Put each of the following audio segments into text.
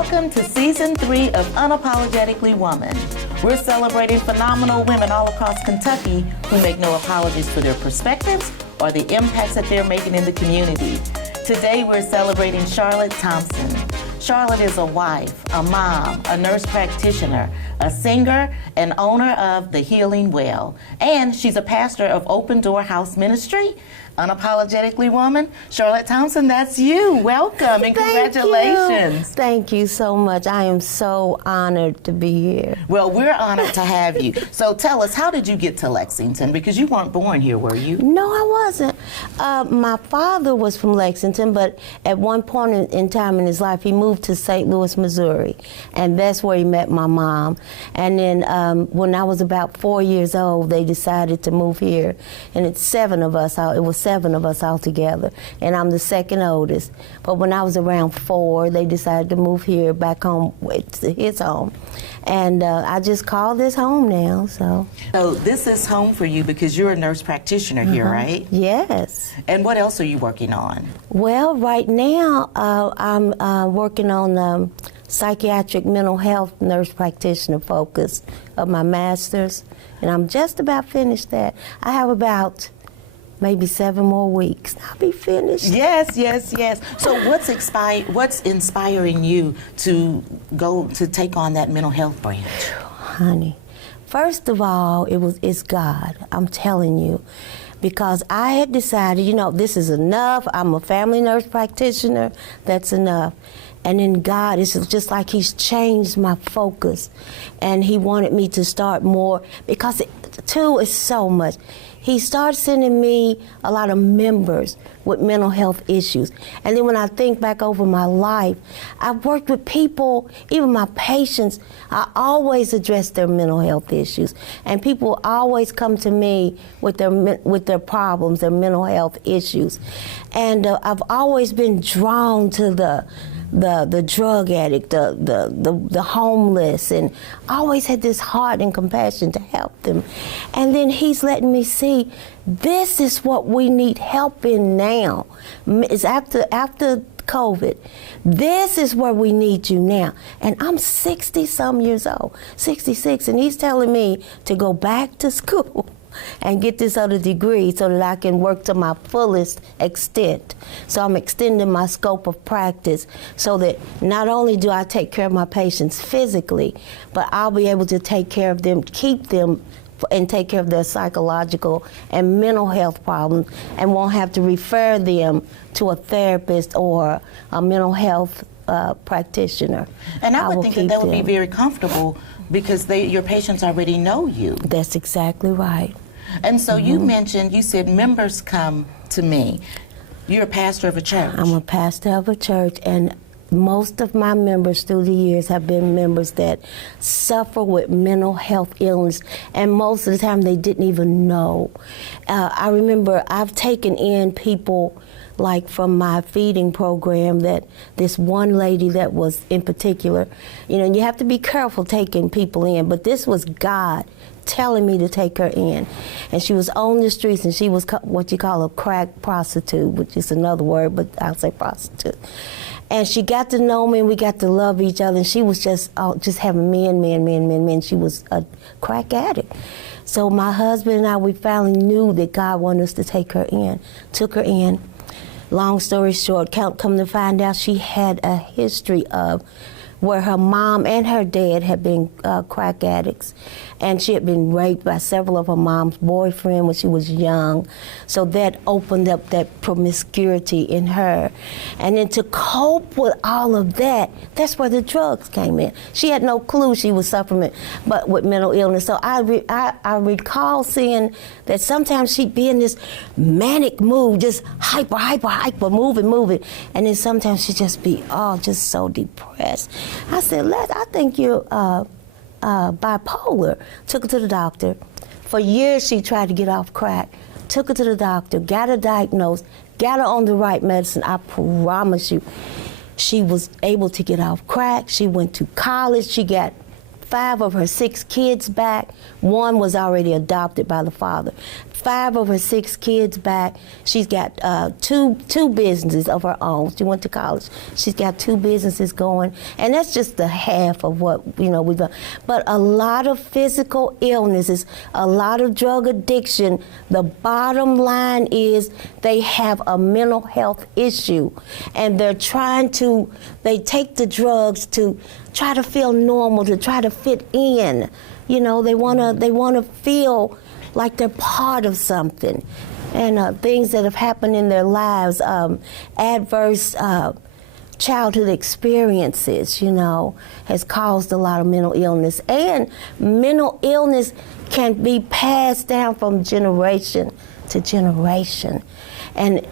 Welcome to Season 3 of Unapologetically Woman. We're celebrating phenomenal women all across Kentucky who make no apologies for their perspectives or the impacts that they're making in the community. Today we're celebrating Charlette Thompson. Charlette is a wife, a mom, a nurse practitioner, a singer, and owner of The Healing Well. And she's a pastor of Open Door House Ministry. Unapologetically Woman, Charlette Thompson, that's you. Welcome and congratulations. Thank you so much. I am so honored to be here. Well, we're honored to have you. So tell us, how did you get to Lexington? Because you weren't born here, were you? No, I wasn't. My father was from Lexington, but at one point in time in his life, he moved to St. Louis, Missouri, and that's where he met my mom. And then when I was about 4 years old, they decided to move here, and it's seven of us. It was seven of us all together, and I'm the second oldest. But when I was around 4, they decided to move here back home to his home, and I just call this home now. So this is home for you because you're a nurse practitioner here, right? Yes. And what else are you working on? Well, right now I'm working on psychiatric mental health nurse practitioner focus of my master's, and I'm just about finished that. I have about maybe 7 more weeks. I'll be finished. Yes, yes, yes. So what's inspiring you to go to take on that mental health branch? Honey, first of all, it's God. I'm telling you. Because I had decided, this is enough. I'm a family nurse practitioner. That's enough. And then God, it's just like He's changed my focus. And He wanted me to start more because too is so much. He started sending me a lot of members with mental health issues. And then when I think back over my life, I've worked with people, even my patients, I always address their mental health issues. And people always come to me with their problems, their mental health issues. And I've always been drawn to the drug addict, the homeless, and always had this heart and compassion to help them. And then He's letting me see this is what we need help in now. It's after COVID. This is where we need you now. And I'm 60-some years old, 66, and He's telling me to go back to school and get this other degree so that I can work to my fullest extent. So I'm extending my scope of practice so that not only do I take care of my patients physically, but I'll be able to take care of them, keep them, and take care of their psychological and mental health problems, and won't have to refer them to a therapist or a mental health practitioner. And I would think that would be very comfortable because your patients already know you. That's exactly right. And so you said members come to me. You're a pastor of a church. I'm a pastor of a church, and most of my members through the years have been members that suffer with mental health illness, and most of the time they didn't even know. I remember I've taken in people like from my feeding program, that this one lady that was in particular, and you have to be careful taking people in, but this was God telling me to take her in. And she was on the streets, and she was what you call a crack prostitute, which is another word, but I'll say prostitute. And she got to know me, and we got to love each other, and she was just having men. She was a crack addict. So my husband and I, we finally knew that God wanted us to take her in, took her in. Long story short, come to find out she had a history of where her mom and her dad had been crack addicts, and she had been raped by several of her mom's boyfriends when she was young. So that opened up that promiscuity in her. And then to cope with all of that, that's where the drugs came in. She had no clue she was suffering with mental illness. So I recall seeing that sometimes she'd be in this manic mood, just hyper, moving. And then sometimes she'd just be just so depressed. I said, I think you're bipolar. Took her to the doctor. For years she tried to get off crack. Took her to the doctor, got her diagnosed, got her on the right medicine. I promise you, she was able to get off crack. She went to college. She got 5 of her 6 kids back. 1 was already adopted by the father. 5 of her 6 kids back. She's got two businesses of her own. She went to college. She's got 2 businesses going, and that's just the half of what we've done. But a lot of physical illnesses, a lot of drug addiction. The bottom line is they have a mental health issue, and they take the drugs to try to feel normal, to try to fit in. They wanna feel like they're part of something. And things that have happened in their lives, adverse childhood experiences, has caused a lot of mental illness. And mental illness can be passed down from generation to generation. And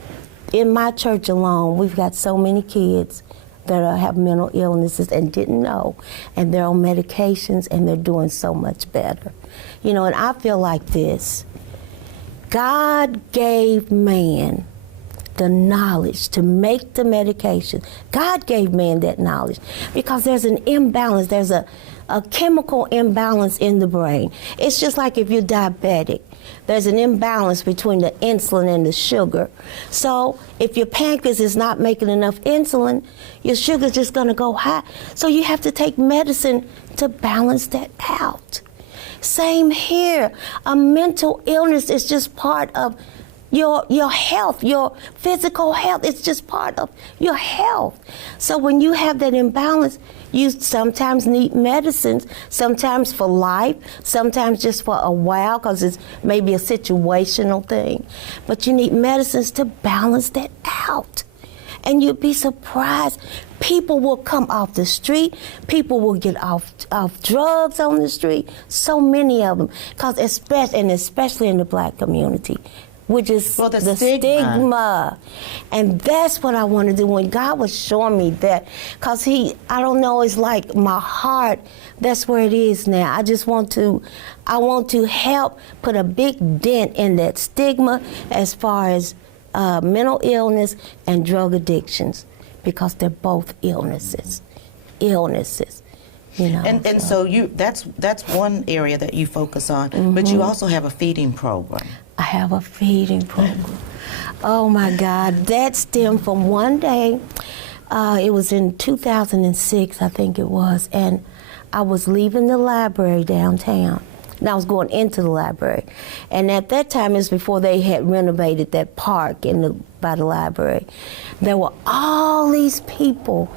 in my church alone, we've got so many kids that have mental illnesses and didn't know, and they're on medications and they're doing so much better. And I feel like this. God gave man the knowledge to make the medication. God gave man that knowledge because there's an imbalance. There's a chemical imbalance in the brain. It's just like if you're diabetic. There's an imbalance between the insulin and the sugar. So if your pancreas is not making enough insulin, your sugar's just going to go high. So you have to take medicine to balance that out. Same here. A mental illness is just part of your health, your physical health. It's just part of your health. So when you have that imbalance, you sometimes need medicines, sometimes for life, sometimes just for a while because it's maybe a situational thing. But you need medicines to balance that out. And you'd be surprised. People will come off the street. People will get off drugs on the street. So many of them. Especially in the Black community. Which is the stigma. And that's what I want to do. When God was showing me that, because I don't know, it's like my heart, that's where it is now. I want to help put a big dent in that stigma as far as mental illness and drug addictions, because they're both illnesses. And so that's one area that you focus on, but you also have a feeding program. I have a feeding program. Oh my God, that stemmed from one day, it was in 2006, I think it was, and I was leaving the library downtown. And I was going into the library. And at that time, it was before they had renovated that park by the library. There were all these people.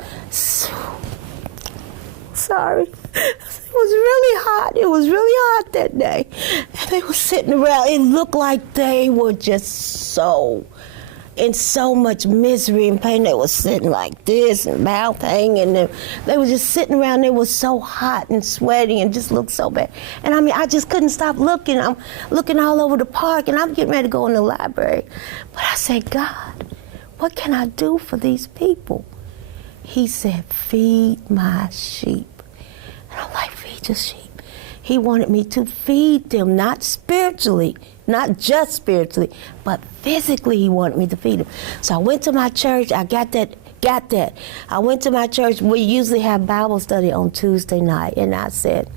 Sorry. It was really hot. It was really hot that day. And they were sitting around. It looked like they were just in so much misery and pain. They were sitting like this and mouth hanging. And they were just sitting around. They were so hot and sweaty and just looked so bad. And I just couldn't stop looking. I'm looking all over the park and I'm getting ready to go in the library. But I said, God, what can I do for these people? He said, feed my sheep. And I'm like, feed your sheep. He wanted me to feed them, not spiritually, not just spiritually, but physically he wanted me to feed them. So I went to my church. I got that. I went to my church. We usually have Bible study on Tuesday night. And I said,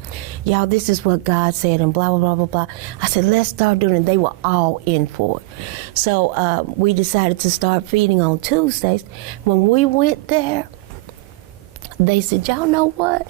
y'all, this is what God said and blah, blah, blah, blah, blah. I said, let's start doing it. They were all in for it. So we decided to start feeding on Tuesdays. When we went there, they said, y'all know what?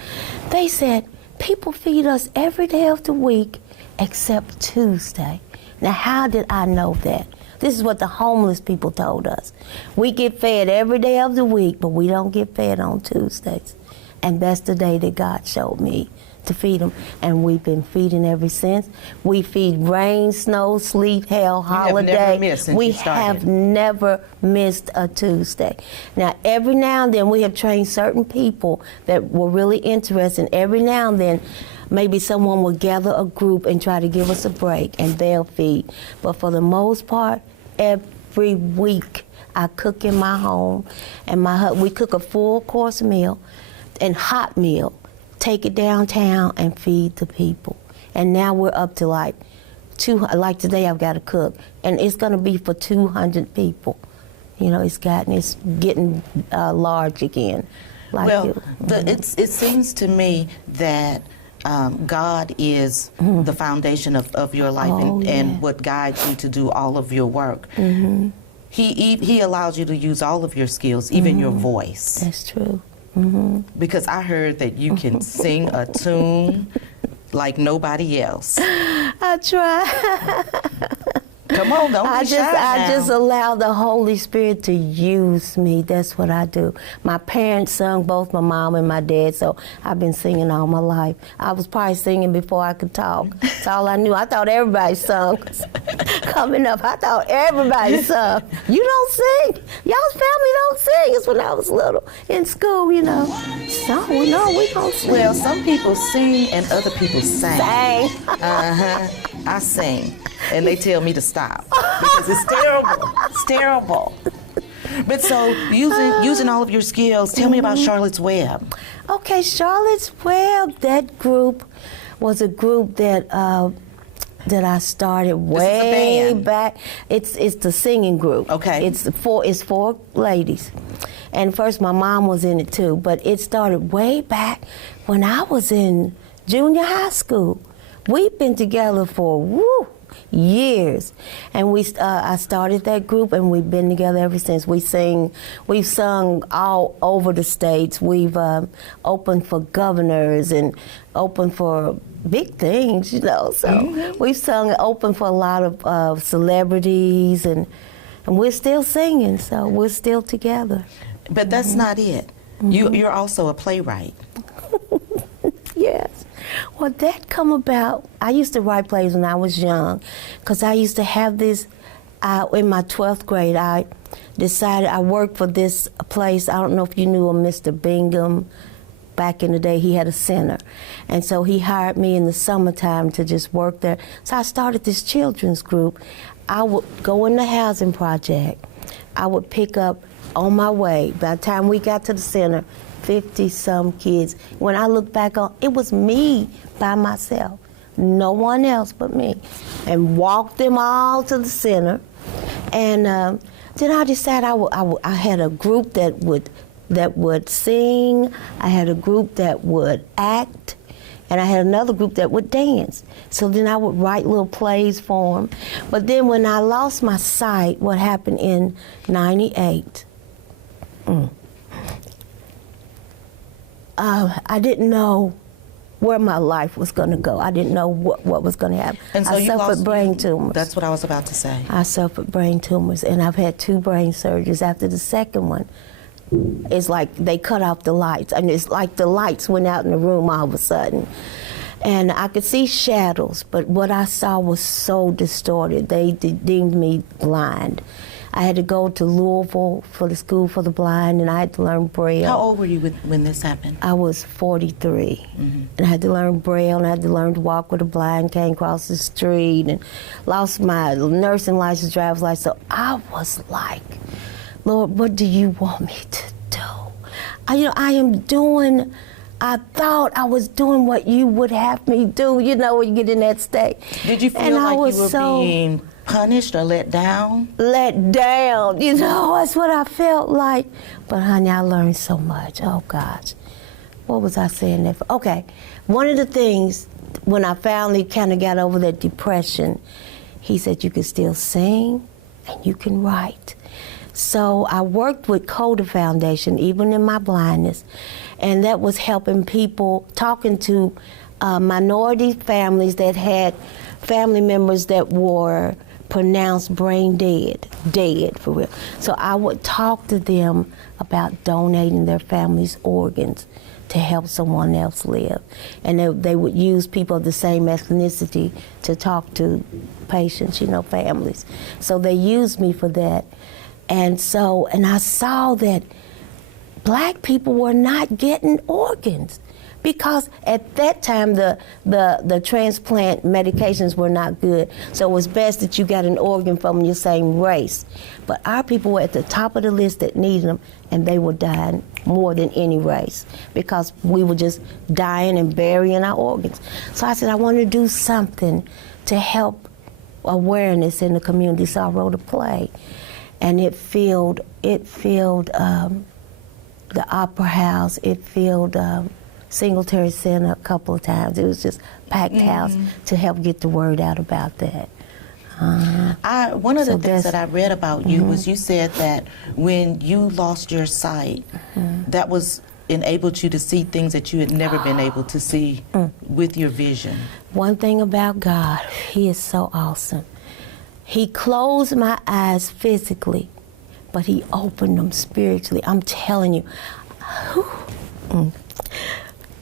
They said, people feed us every day of the week except Tuesday. Now, how did I know that? This is what the homeless people told us. We get fed every day of the week, but we don't get fed on Tuesdays. And that's the day that God showed me to feed them. And we've been feeding ever since. We feed rain, snow, sleet, hail, holiday. You have never missed since we you started. have never missed a Tuesday. Now, every now and then we have trained certain people that were really interested. Every now and then, maybe someone will gather a group and try to give us a break, and they'll feed. But for the most part, every week I cook in my home, and we cook a full course meal and hot meal, take it downtown and feed the people. And now we're up to like today I've got to cook, and it's going to be for 200 people. It's getting large again. It seems to me that God is the foundation of your life and what guides you to do all of your work. He allows you to use all of your skills, even your voice. That's true. Because I heard that you can sing a tune like nobody else. I try. Come on, don't be shy I now. just allow the Holy Spirit to use me. That's what I do. My parents sung, both my mom and my dad, so I've been singing all my life. I was probably singing before I could talk. That's all I knew. I thought everybody sung. Coming up, I thought everybody sung. You don't sing. Y'all's family don't sing. It's when I was little in school, you know. So, we don't sing. Well, some people sing and other people sing. Sang. I sing, and they tell me to stop because it's terrible. It's terrible. But so, using all of your skills, tell me about Charlotte's Web. Okay, Charlotte's Web, that group was a group that I started way back. It's the singing group. Okay. It's four ladies. And first my mom was in it too, but it started way back when I was in junior high school. We've been together for years, and I started that group, and we've been together ever since. We've sung all over the states. We've opened for governors and opened for big things, you know. So we've sung open for a lot of celebrities, and we're still singing. So we're still together. But that's not it. You're also a playwright. Yes. Well, that come about, I used to write plays when I was young, because I used to have this, in my 12th grade, I decided I worked for this place. I don't know if you knew of Mr. Bingham. Back in the day, he had a center. And so he hired me in the summertime to just work there. So I started this children's group. I would go in the housing project. I would pick up on my way. By the time we got to the center, 50-some kids. When I look back on, it was me by myself, no one else but me, and walked them all to the center. And then I decided I had a group that would sing. I had a group that would act, and I had another group that would dance. So then I would write little plays for them. But then when I lost my sight, what happened in '98? I didn't know where my life was going to go. I didn't know what was going to happen. And so I suffered brain tumors. That's what I was about to say. I suffered brain tumors, and I've had 2 brain surgeries. After the second one, it's like they cut off the lights. And it's like the lights went out in the room all of a sudden. And I could see shadows, but what I saw was so distorted. They deemed me blind. I had to go to Louisville for the School for the Blind, and I had to learn Braille. How old were you when this happened? I was 43, and I had to learn Braille, and I had to learn to walk with a blind cane across the street, and lost my nursing license, driver's license. So I was like, Lord, what do you want me to do? I thought I was doing what you would have me do, you know, when you get in that state. Did you feel like you were being punished or let down? Let down, you know, that's what I felt like. But honey, I learned so much. Oh gosh, what was I saying there for? Okay, one of the things when I finally kind of got over that depression, he said you can still sing and you can write. So I worked with Coda Foundation, even in my blindness, and that was helping people, talking to minority families that had family members that were pronounced brain dead for real. So I would talk to them about donating their family's organs to help someone else live. And they would use people of the same ethnicity to talk to patients, you know, families. So they used me for that. And I saw that black people were not getting organs, because at that time the transplant medications were not good. So it was best that you got an organ from your same race. But our people were at the top of the list that needed them, and they were dying more than any race, because we were just dying and burying our organs. So I said, I want to do something to help awareness in the community. So I wrote a play, and it filled the Opera House, it filled Singletary Center a couple of times. It was just packed house to help get the word out about that. One of the things that I read about you was you said that when you lost your sight, that was enabled you to see things that you had never been able to see with your vision. One thing about God, He is so awesome. He closed my eyes physically, but He opened them spiritually. I'm telling you.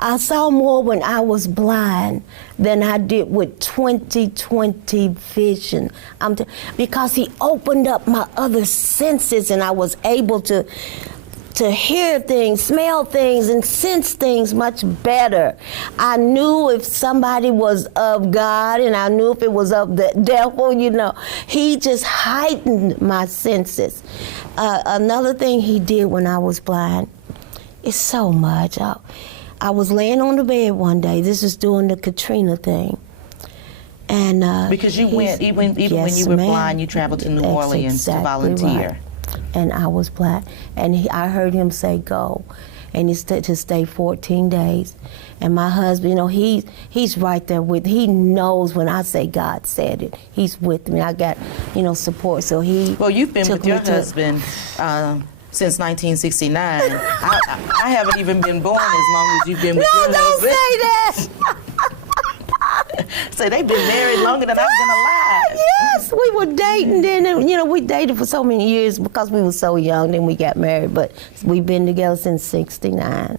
I saw more when I was blind than I did with 20/20 vision. Because He opened up my other senses, and I was able to hear things, smell things, and sense things much better. I knew if somebody was of God, and I knew if it was of the devil, you know. He just heightened my senses. Another thing He did when I was blind is so much. I was laying on the bed one day. This is during the Katrina thing. And because you went, even when you were blind, you traveled to New Orleans to volunteer. Right. And I was blind. And I heard Him say, go. And He said to stay 14 days. And my husband, you know, he's right there with, he knows when I say God said it. He's with me. I got, you know, support. So he Well, you've been with your husband since 1969. I haven't even been born as long as you've been with your husband. No, don't say that. So they've been married longer than I've been alive. Yes, we were dating then. And, you know, we dated for so many years because we were so young. Then we got married. But we've been together since '69.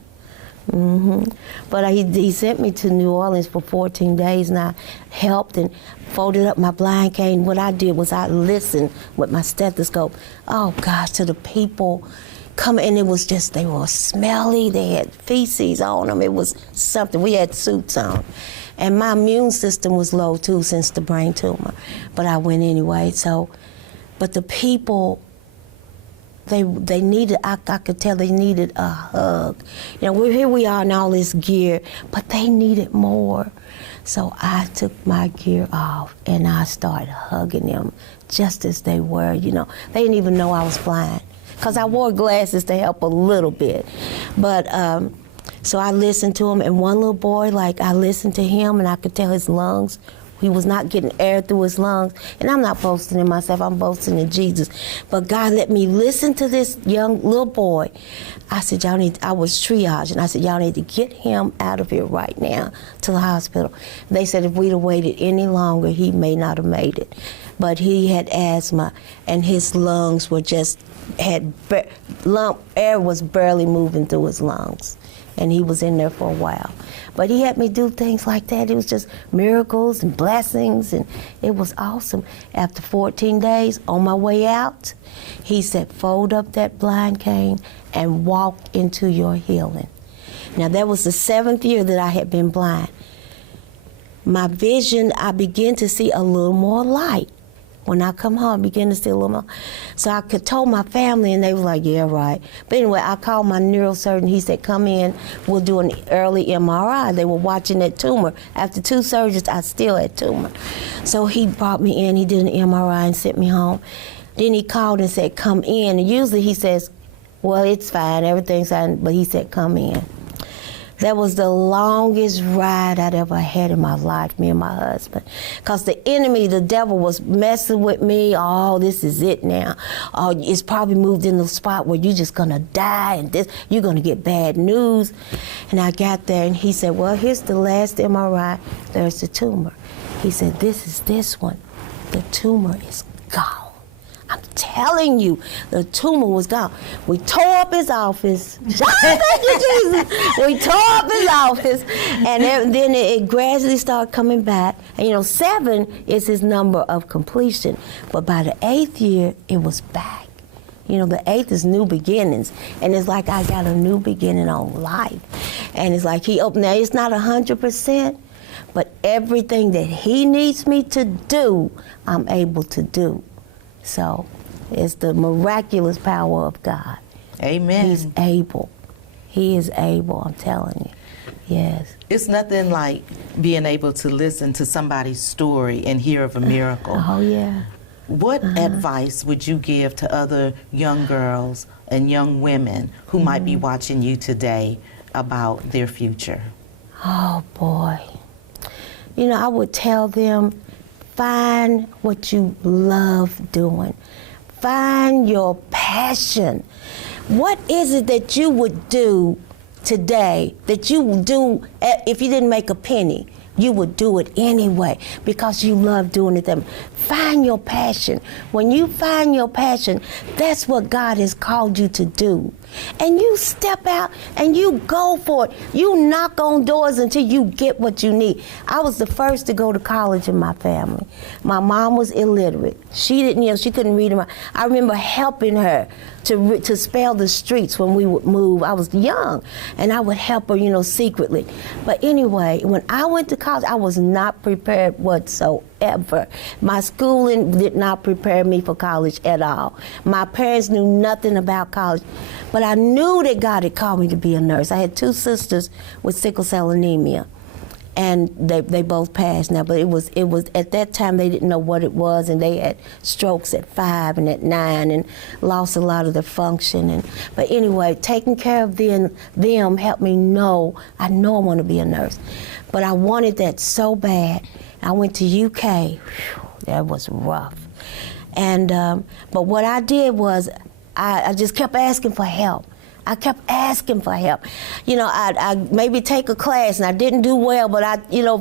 But he sent me to New Orleans for 14 days, and I helped and folded up my blind cane. What I did was I listened with my stethoscope. Oh gosh, to the people coming, and it was just, they were smelly. They had feces on them. It was something. We had suits on. And my immune system was low too since the brain tumor. But I went anyway. So, but the people, they needed, I could tell they needed a hug. You know, here we are in all this gear, but they needed more. So I took my gear off and I started hugging them just as they were, you know. They didn't even know I was blind because I wore glasses to help a little bit. But, so I listened to him, and one little boy, like, I listened to him and I could tell his lungs, he was not getting air through his lungs. And I'm not boasting in myself, I'm boasting in Jesus. But God let me listen to this young little boy. I said, y'all need, I was triaging. I said, y'all need to get him out of here right now to the hospital. They said if we'd have waited any longer, he may not have made it. But he had asthma, and his lungs were just, air was barely moving through his lungs. And he was in there for a while. But he had me do things like that. It was just miracles and blessings, and it was awesome. After 14 days, on my way out, he said, fold up that blind cane and walk into your healing. Now, that was the 7th year that I had been blind. My vision, I began to see a little more light. When I come home, I began to see a little more. So I could tell my family, and they were like, yeah, right. But anyway, I called my neurosurgeon. He said, come in, we'll do an early MRI. They were watching that tumor. After 2 surgeries, I still had tumor. So he brought me in, he did an MRI and sent me home. Then he called and said, come in. And usually he says, well, it's fine, everything's fine, but he said, come in. That was the longest ride I'd ever had in my life, me and my husband. Because the enemy, the devil, was messing with me. Oh, this is it now. Oh, it's probably moved in the spot where you're just going to die, and this, you're going to get bad news. And I got there, and he said, well, here's the last MRI. There's the tumor. He said, this is this one. The tumor is gone. I'm telling you, the tumor was gone. We tore up his office. Thank you, Jesus. We tore up his office, and then it gradually started coming back. And, you know, 7 is his number of completion. But by the 8th year, it was back. You know, the 8th is new beginnings. And it's like I got a new beginning on life. And it's like he opened, now it's not 100%, but everything that he needs me to do, I'm able to do. So it's the miraculous power of God. Amen. He's able. He is able, I'm telling you. Yes. It's nothing like being able to listen to somebody's story and hear of a miracle. Oh, yeah. What advice would you give to other young girls and young women who might be watching you today about their future? Oh, boy. You know, I would tell them, find what you love doing. Find your passion. What is it that you would do today that you would do if you didn't make a penny? You would do it anyway because you love doing it. Find your passion. When you find your passion, that's what God has called you to do. And you step out and you go for it. You knock on doors until you get what you need. I was the first to go to college in my family. My mom was illiterate. She didn't, she couldn't read. I remember helping her to spell the streets when we would move. I was young, and I would help her, secretly. But anyway, when I went to college, I was not prepared whatsoever. My schooling did not prepare me for college at all. My parents knew nothing about college. But I knew that God had called me to be a nurse. I had two sisters with sickle cell anemia, and they both passed now. But it was at that time they didn't know what it was, and they had strokes at 5 and at 9, and lost a lot of their function. But anyway, taking care of them helped me know I want to be a nurse. But I wanted that so bad. I went to UK. Whew, that was rough. And but what I did was, I just kept asking for help. I kept asking for help. I maybe take a class and I didn't do well, but I,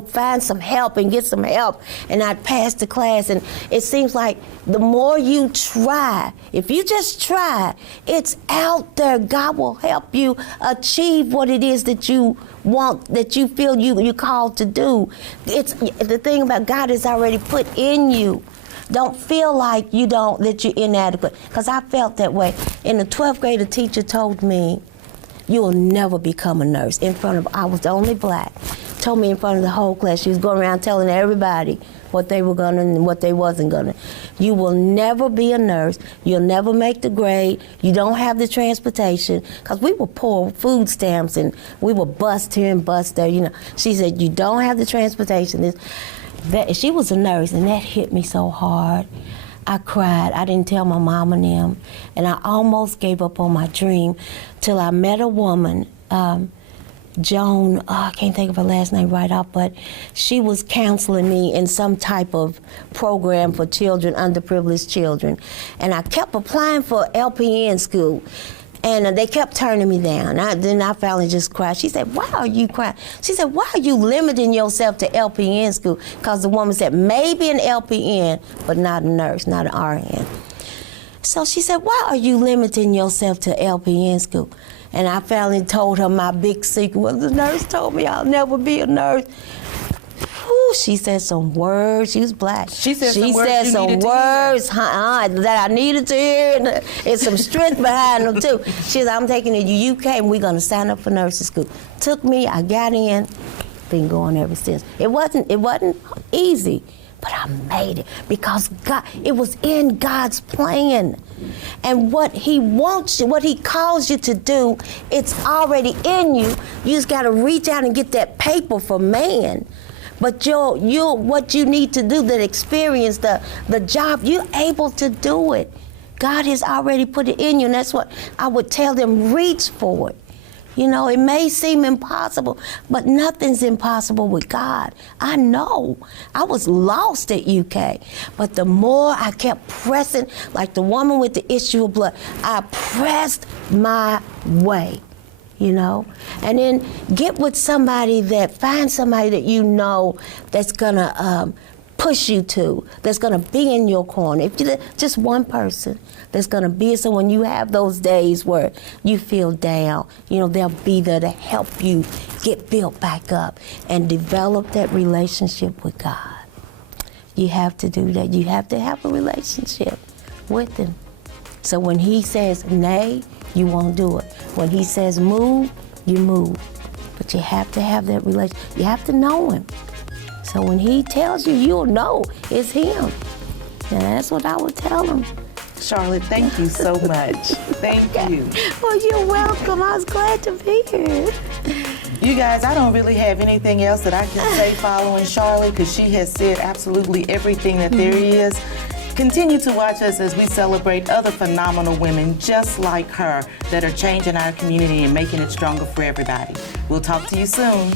find some help and get some help, and I'd pass the class. And it seems like the more you try, if you just try, it's out there. God will help you achieve what it is that you want, that you feel you're called to do. It's the thing about God is already put in you. Don't feel like that you're inadequate, because I felt that way. In the 12th grade, a teacher told me, you will never become a nurse. I was the only black. Told me in front of the whole class. She was going around telling everybody what they were gonna and what they wasn't gonna. You will never be a nurse. You'll never make the grade. You don't have the transportation, because we were poor, food stamps, and we were bust here and bust there. She said, you don't have the transportation. She was a nurse, and that hit me so hard. I cried. I didn't tell my mom and them, and I almost gave up on my dream till I met a woman, Joan, I can't think of her last name right off, but she was counseling me in some type of program for children, underprivileged children. And I kept applying for LPN school. And they kept turning me down. Then I finally just cried. She said, why are you crying? She said, why are you limiting yourself to LPN school? Because the woman said, maybe an LPN, but not a nurse, not an RN. So she said, why are you limiting yourself to LPN school? And I finally told her my big secret. Well, the nurse told me I'll never be a nurse. Whew, she said some words. She was black. She said some words that I needed to hear, and some strength behind them too. She said, I'm taking you to UK, and we're going to sign up for nursing school. Took me, I got in, been going ever since. It wasn't easy, but I made it because God, it was in God's plan. And what He wants you, what He calls you to do, it's already in you. You just got to reach out and get that paper from man. But what you need to do, that experience, the job, you're able to do it. God has already put it in you, and that's what I would tell them, reach for it. It may seem impossible, but nothing's impossible with God. I know. I was lost at UK, but the more I kept pressing, like the woman with the issue of blood, I pressed my way. And then get with find somebody that that's gonna push you to, that's gonna be in your corner. If you just one person that's gonna be, so when you have those days where you feel down, they'll be there to help you get built back up and develop that relationship with God. You have to do that. You have to have a relationship with Him. So when He says nay, you won't do it. When He says move, you move. But you have to have that relationship. You have to know Him. So when He tells you, you'll know it's Him. And that's what I would tell them. Charlotte, thank you so much. Thank you. Well, you're welcome. I was glad to be here. You guys, I don't really have anything else that I can say following Charlotte, because she has said absolutely everything that there is. Continue to watch us as we celebrate other phenomenal women just like her that are changing our community and making it stronger for everybody. We'll talk to you soon.